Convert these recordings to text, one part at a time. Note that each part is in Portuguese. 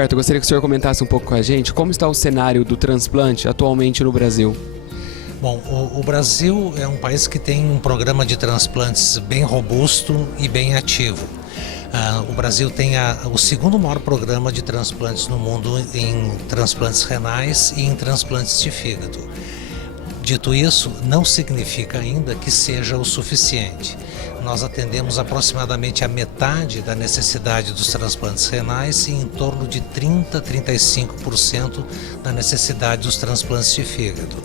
Roberto, eu gostaria que o senhor comentasse um pouco com a gente como está o cenário do transplante atualmente no Brasil. Bom, o Brasil é um país que tem um programa de transplantes bem robusto e bem ativo. O Brasil tem o segundo maior programa de transplantes no mundo em transplantes renais e em transplantes de fígado. Dito isso, não significa ainda que seja o suficiente. Nós atendemos aproximadamente a metade da necessidade dos transplantes renais e em torno de 30-35% da necessidade dos transplantes de fígado.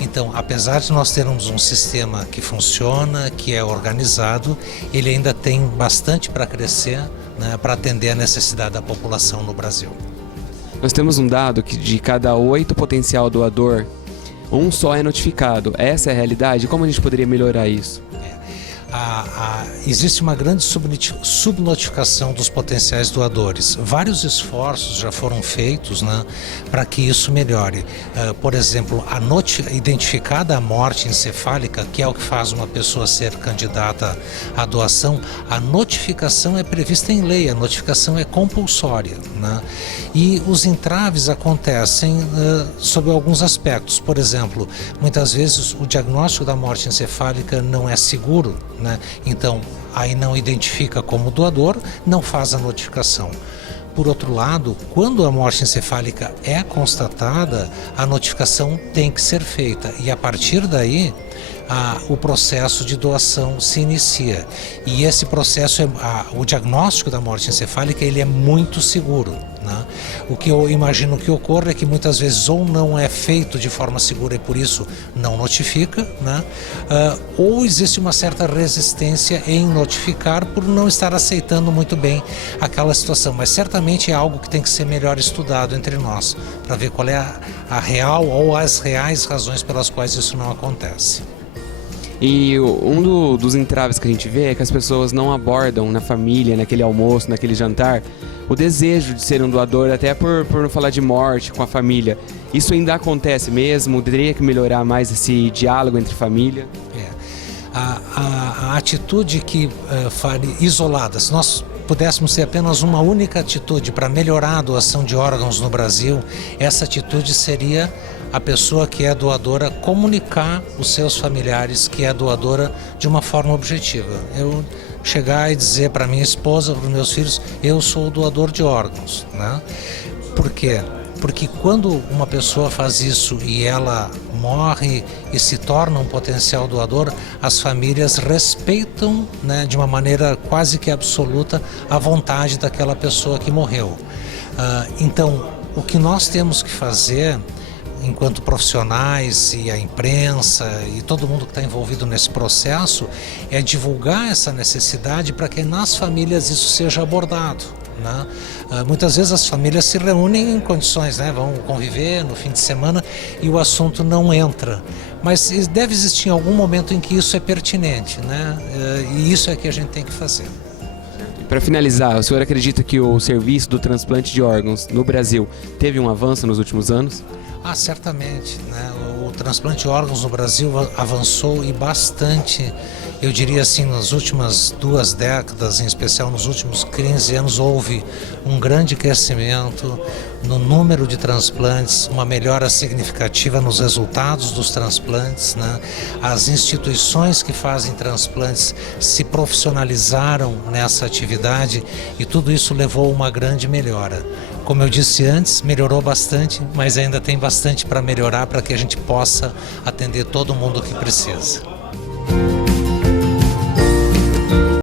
Então, apesar de nós termos um sistema que funciona, que é organizado, ele ainda tem bastante para crescer, né, para atender a necessidade da população no Brasil. Nós temos um dado que de cada 8 potencial doador, um só é notificado. Essa é a realidade? Como a gente poderia melhorar isso? Existe uma grande subnotificação dos potenciais doadores. Vários esforços já foram feitos, né, para que isso melhore. Por exemplo, identificada a morte encefálica, que é o que faz uma pessoa ser candidata à doação, a notificação é prevista em lei, a notificação é compulsória, né? E os entraves acontecem sob alguns aspectos. Por exemplo, muitas vezes o diagnóstico da morte encefálica não é seguro, né? Então, aí não identifica como doador, não faz a notificação. Por outro lado, quando a morte encefálica é constatada, a notificação tem que ser feita e a partir daí o processo de doação se inicia. E esse processo, o diagnóstico da morte encefálica, ele é muito seguro, né? O que eu imagino que ocorre é que muitas vezes ou não é feito de forma segura e por isso não notifica, né? Ou existe uma certa resistência em notificar por não estar aceitando muito bem aquela situação. Mas certamente é algo que tem que ser melhor estudado entre nós, para ver qual é a real ou as reais razões pelas quais isso não acontece. E dos entraves que a gente vê é que as pessoas não abordam na família, naquele almoço, naquele jantar, o desejo de ser um doador, até por não falar de morte com a família. Isso ainda acontece mesmo? Teria que melhorar mais esse diálogo entre família? A atitude que faria isolada, se nós pudéssemos ter apenas uma única atitude para melhorar a doação de órgãos no Brasil, essa atitude seria a pessoa que é doadora comunicar os seus familiares que é doadora de uma forma objetiva. Eu chegar e dizer para minha esposa, para os meus filhos, eu sou doador de órgãos, né? Por quê? Porque quando uma pessoa faz isso e ela morre e se torna um potencial doador, as famílias respeitam, né, de uma maneira quase que absoluta a vontade daquela pessoa que morreu. Então, o que nós temos que fazer enquanto profissionais e a imprensa e todo mundo que está envolvido nesse processo é divulgar essa necessidade para que nas famílias isso seja abordado, né? Muitas vezes as famílias se reúnem em condições, né, vão conviver no fim de semana e o assunto não entra, mas deve existir algum momento em que isso é pertinente, né? E isso é que a gente tem que fazer. Para finalizar, o senhor acredita que o serviço do transplante de órgãos no Brasil teve um avanço nos últimos anos? Certamente, né? O transplante de órgãos no Brasil avançou e bastante, eu diria assim, nas últimas 2 décadas, em especial nos últimos 15 anos, houve um grande crescimento no número de transplantes, uma melhora significativa nos resultados dos transplantes, né? As instituições que fazem transplantes se profissionalizaram nessa atividade e tudo isso levou a uma grande melhora. Como eu disse antes, melhorou bastante, mas ainda tem bastante para melhorar para que a gente possa atender todo mundo que precisa.